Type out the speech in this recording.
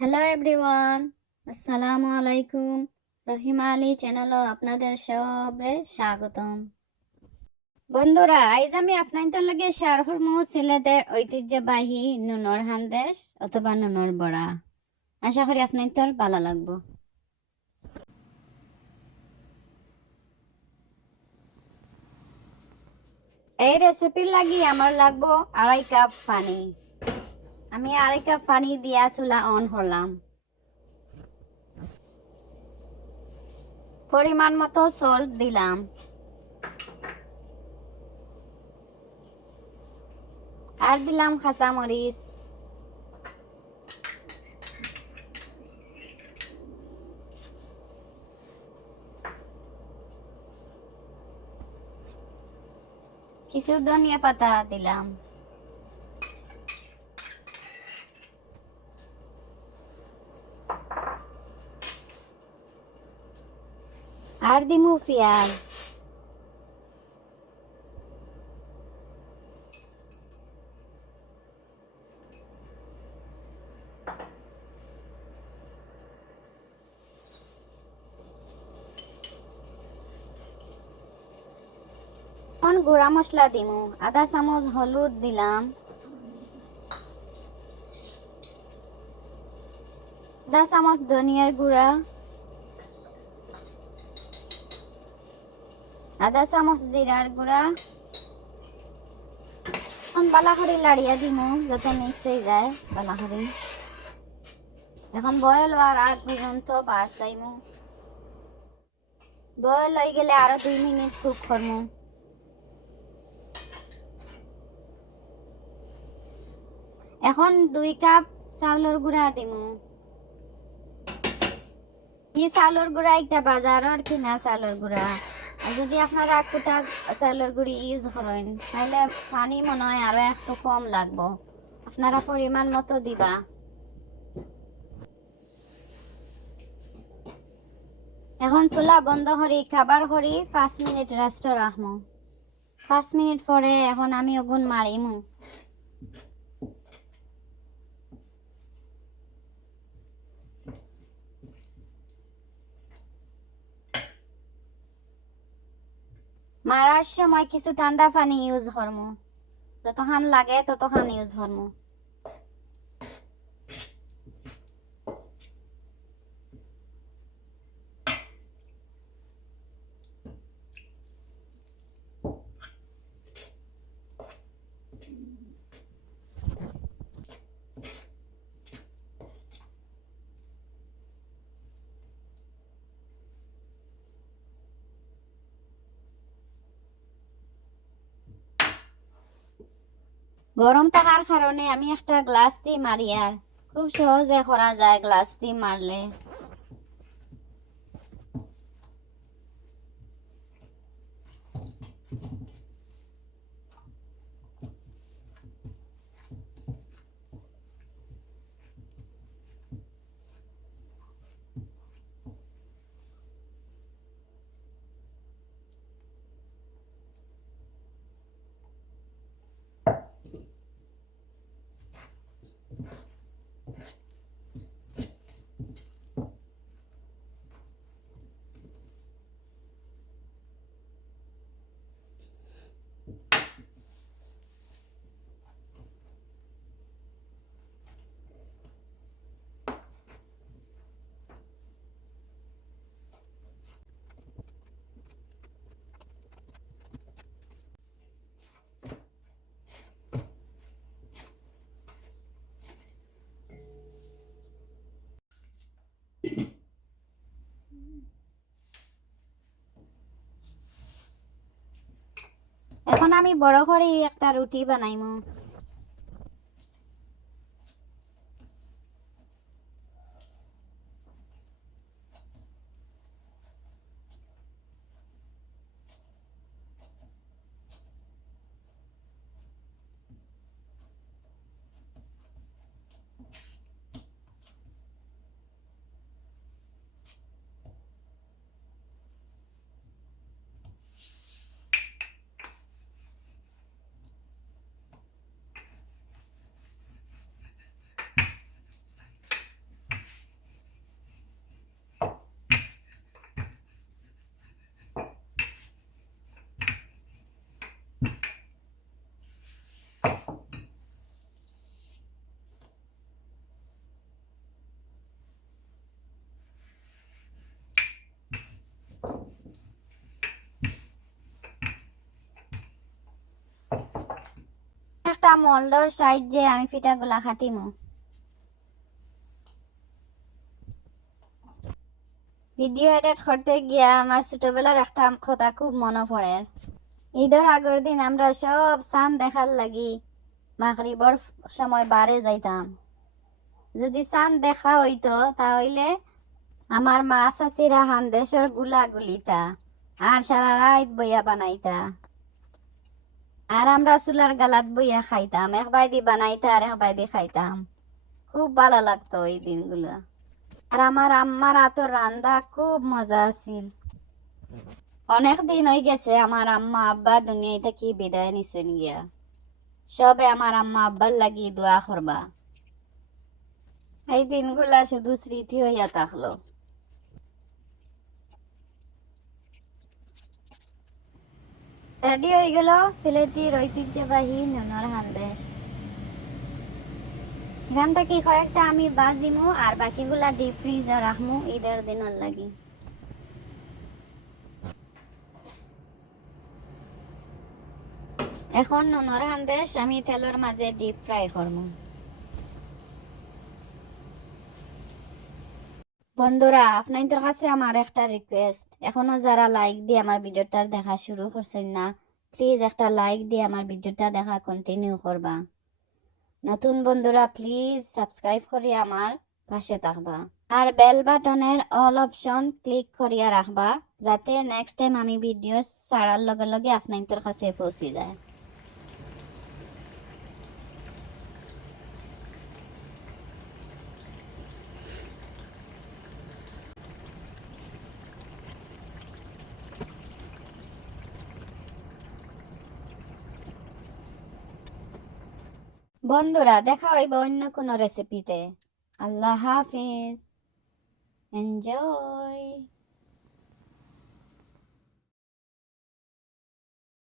Hello everyone, আসসালামু আলাইকুম। রহিমা আলী চ্যানেলও আপনাদের সবরে স্বাগতম। বন্ধুরা, আজ আমি আপনাদের লগে শেয়ার করবো সিলেটের ঐতিহ্যবাহী নুনর হান্দেশ অথবা নুনর বড়া। আশা করি আপনাদের ভালো লাগবো। এই রেসিপির লাগি আমার লাগবো 2.5 কাপ পানি। আমি 2.5 কাপ পানি দিয়া চুলা অন করলাম। পরিমাণ মতো সল্ট দিলাম। আর দিলাম কাঁচামরিচ। কিছু ধনিয়া পাতা দিলাম। আর দিমু পেঁয়াজ। গুঁড়া মশলা দিমু। 1/2 চামচ হলুদ দিলাম। 1/2 চামচ ধনিয়ার গুঁড়া। 1/2 চামচ জিরার গুঁড়া। বালা করে লাড়িয়া দিমু যাতে মিক্স হয়ে যায় বালা করে। এখন বয়েল হওয়ার আগ পর্যন্ত বাড়াইমু। বয়েল হয়ে গেলে আরো 2 মিনিট কুক করমু। এখন 2 কাপ চাউলের গুঁড়া দিমু। এই চাউলের গুঁড়া একটা বাজারের কিনা চাউলের গুঁড়া। আর যদি আপনারা কুটা চাউলের গুঁড়ি ইউজ করেন তাহলে পানি মনে হয় আরো একটু কম লাগবো। আপনারা পরিমাণ মতো দিবা। এখন চুলা বন্ধ করি খাবার করি 5 মিনিট রেস্ট রাখমু। 5 মিনিট পরে এখন আমি আগুন মারিমু। মারার সময় কিছু ঠান্ডা পানি ইউজ করমু। যতক্ষণ লাগে ততক্ষণ ইউজ করমু। গরম থাকার কারণে আমি একটা গ্লাস দিয়ে মারি। আর খুব সহজে করা যায় গ্লাস দিয়ে মারলে। এখন আমি বড় করে একটা রুটি বানাইমু। একটা মোল্ডর সাহায্যে আমি পিঠাগুলা খাটিমু। ভিডিও এডিট করতে গিয়া আমার ছোটবেলার একটা কথা খুব মনে পড়ে। ঈদের আগের দিন আমরা সব চাঁদ দেখার লাগি মাগরিবর সময় বারে যাইতাম। যদি চাঁদ দেখা হইতো তাহলে আমার মা চাচিরা হান্দেশের গুলা গুলিতা আর সারা রাত বইয়া বানাইতা, আর আমরা চুলার গালাত বইয়া খাইতাম, এক বাইদি বানাইতা আর এক বাইদি খাইতাম। খুব ভালো লাগতো এই দিনগুলো। আর আমার আম্মার হাতের রান্না খুব মজা আছিল। অনেক দিন হয়ে গেছে আমার আম্মা আব্বা দুনিয়া থেকে বিদায় নিছেন গিয়া। সবে আমার আম্মা আব্বার লাগি দোয়া করবা। এই দিনগুলা শুধু স্মৃতি হইয়া থাকলো। রেডি হয়ে গেল সিলেটির ঐতিহ্যবাহী নুনর হান্দেশ। এখান থেকে কয়েকটা আমি বাজিমু আর বাকিগুলা ডিপ ফ্রিজে রাখমু ঈদের দিনের লাগি। এখন নুনর হান্দেশ আমি তেলের মাঝে ডিপ ফ্রাই করবো। বন্ধুরা, আপনাদের কাছে আমার একটা রিকোয়েস্ট, এখনো যারা লাইক দিয়ে আমার ভিডিওটা দেখা শুরু করছেন না, প্লিজ একটা লাইক দিয়ে আমার ভিডিওটা দেখা কন্টিনিউ করবা। নতুন বন্ধুরা প্লিজ সাবস্ক্রাইব করিয়া আমার পাশে থাকবা আর বেল বাটনের অল অপশন ক্লিক করিয়া রাখবা, যাতে নেক্সট টাইম আমি ভিডিও ছাড়ার লগে লগে আপনাদের কাছে পৌঁছে যায়। বন্ধুরা, দেখা হইব অন্য কোনো রেসিপিতে। আল্লাহ হাফিজ, এনজয়।